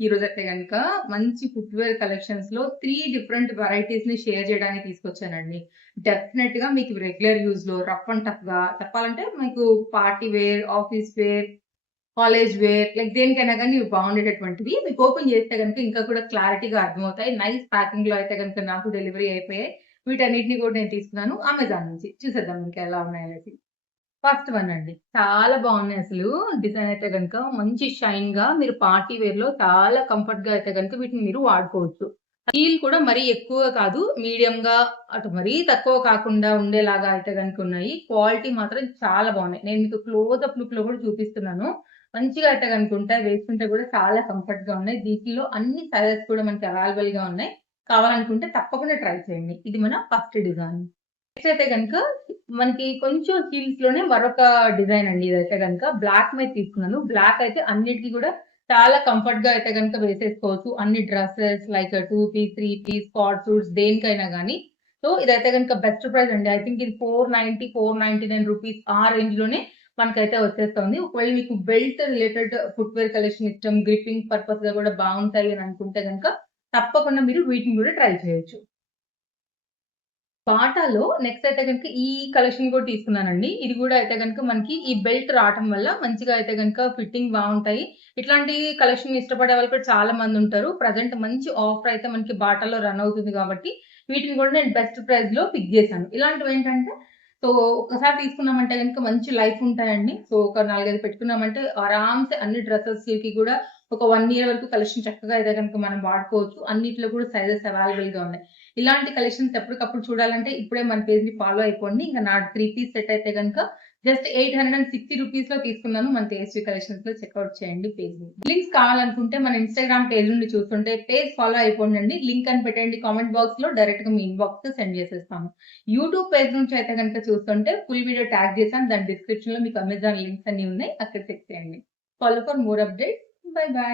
ఈరోజైతే గనుక మంచి ఫుట్‌వేర్ కలెక్షన్స్‌లో 3 డిఫరెంట్ వెరైటీస్‌ని షేర్ చేయడానికి తీసుకొచ్చానండి. డెఫినెట్‌గా మీకు రెగ్యులర్ యూజ్‌లో రఫ్ అండ్ టఫ్‌గా చెప్పాలంటే మీకు party wear, office wear, college wear like దేనికైనా గానీ ఇవి బాగుండేటటువంటివి. మీకు ఓపెన్ చేస్తే గనుక ఇంకా కూడా క్లారిటీగా అర్థమవుతాయి. నైస్ ప్యాకింగ్‌లో అయితే గనుక నాకు డెలివరీ అయిపోయాయి. వీటన్నిటిని కూడా నేను తీసుకున్నాను అమెజాన్ నుంచి. చూసేద్దాం ఇంకా ఎలా ఉన్నాయనేసి. ఫస్ట్ వన్ అండి. చాలా బాగున్నాయి అసలు. డిజైన్ అయితే గనుక మంచి షైన్‌గా మీరు పార్టీ వేర్‌లో చాలా కంఫర్ట్‌గా అయితే గనుక వీటిని మీరు వాడుకోవచ్చు. హీల్ కూడా మరీ ఎక్కువ కాదు. మీడియం‌గా అటు మరీ తక్కువ కాకుండా ఉండేలాగా అయితే గనుక ఉన్నాయి. క్వాలిటీ మాత్రం చాలా బాగున్నాయి. నేను మీకు క్లోజప్ లుక్‌లో కూడా చూపిస్తున్నాను. మంచిగా అయితే గనుక ఉంటాయి. వేసుకుంటే కూడా చాలా కంఫర్ట్‌గా ఉన్నాయి. వీటిలో అన్ని సైజెస్ కూడా మనకి అవైలబుల్‌గా ఉన్నాయి. కావాలనుకుంటే తప్పకుండా ట్రై చేయండి. ఇది మన ఫస్ట్ డిజైన్. నెక్స్ట్ అయితే గనుక మనకి కొంచెం హీల్స్ లోనే మరొక డిజైన్ అండి. ఇదైతే గనుక బ్లాక్ మీద తీసుకున్నాను. బ్లాక్ అయితే అన్నిటికి కూడా చాలా కంఫర్ట్ గా అయితే గనుక వేసేసుకోవచ్చు. అన్ని dresses like 2 piece, 3 piece, spot suits దేనికైనా గానీ. సో ఇదైతే గనుక బెస్ట్ ప్రైస్ అండి. ఐ థింక్ ఇది 490, 499 రూపీస్ ఆ రేంజ్ లోనే మనకైతే వచ్చేస్తుంది. ఒకవేళ మీకు బెల్ట్ రిలేటెడ్ ఫుట్‌వేర్ కలెక్షన్ ఇష్టం, గ్రిప్పింగ్ పర్పస్ గా కూడా బాగుంటాయి అని అనుకుంటే గనుక తప్పకుండా మీరు వీటిని కూడా ట్రై చేయొచ్చు. బాటాలో నెక్స్ట్ అయితే గనుక ఈ కలెక్షన్ కూడా తీసుకున్నానండి. ఇది కూడా అయితే గనుక మనకి ఈ బెల్ట్ రావటం వల్ల మంచిగా అయితే గనుక ఫిట్టింగ్ బావుంటాయి. ఇట్లాంటి కలెక్షన్ ఇష్టపడే వాళ్ళు కూడా చాలా మందుంటారు. ప్రెజెంట్ మంచి ఆఫర్ అయితే మనకి బాటాలో రన్ అవుతుంది కాబట్టి, వీటిని కూడా నేను బెస్ట్ ప్రైస్‌లో పిక్ జేశాను. ఇలాంటివేంటంటే సో, ఒక్కసారి తీసుకున్నామంటే గనుక మంచి లైఫ్ ఉంటాయండి. సో, ఒక 4, 5 పెట్టుకున్నామంటే ఆరామ్‌సే అన్ని డ్రెసెస్‌కి కూడా ఒక 1 ఇయర్ వరకు కలెక్షన్ చక్కగా అయితే గనుక మనం వాడుకోవచ్చు. అన్నిట్లో కూడా సైజెస్ అవైలబుల్‌గా ఉన్నాయి. ఇలాంటి కలెక్షన్స్ ఎప్పటికప్పుడు చూడాలంటే ఇప్పుడే మన పేజ్‌ని ఫాలో అయిపోండి. ఇంక నా 3 పీస్ సెట్ అయితే గనుక జస్ట్ 860 రూపీస్‌లో తీసుకున్నాను. మన టేస్టీ కలెక్షన్స్‌లో చెక్‌ఔట్ చేయండి పేజ్‌ని. లింక్స్ కావాలనుకుంటే మన ఇన్‌స్టాగ్రామ్ పేజ్ నుండి చూస్తుంటే పేజ్ ఫాలో అయిపోండండి. లింక్ అని పెట్టండి కామెంట్ బాక్స్‌లో డైరెక్ట్‌గా మీ ఇన్‌బాక్స్‌కి సెండ్ చేసేస్తాను. యూట్యూబ్ పేజ్ నుంచి అయితే గనుక చూస్తుంటే ఫుల్ వీడియో ట్యాగ్ చేశాను. దాని డిస్క్రిప్షన్‌లో మీకు అమెజాన్ లింక్స్ అన్నీ ఉన్నాయి. అక్కడ చెక్ చేయండి. Follow for more updates. By by.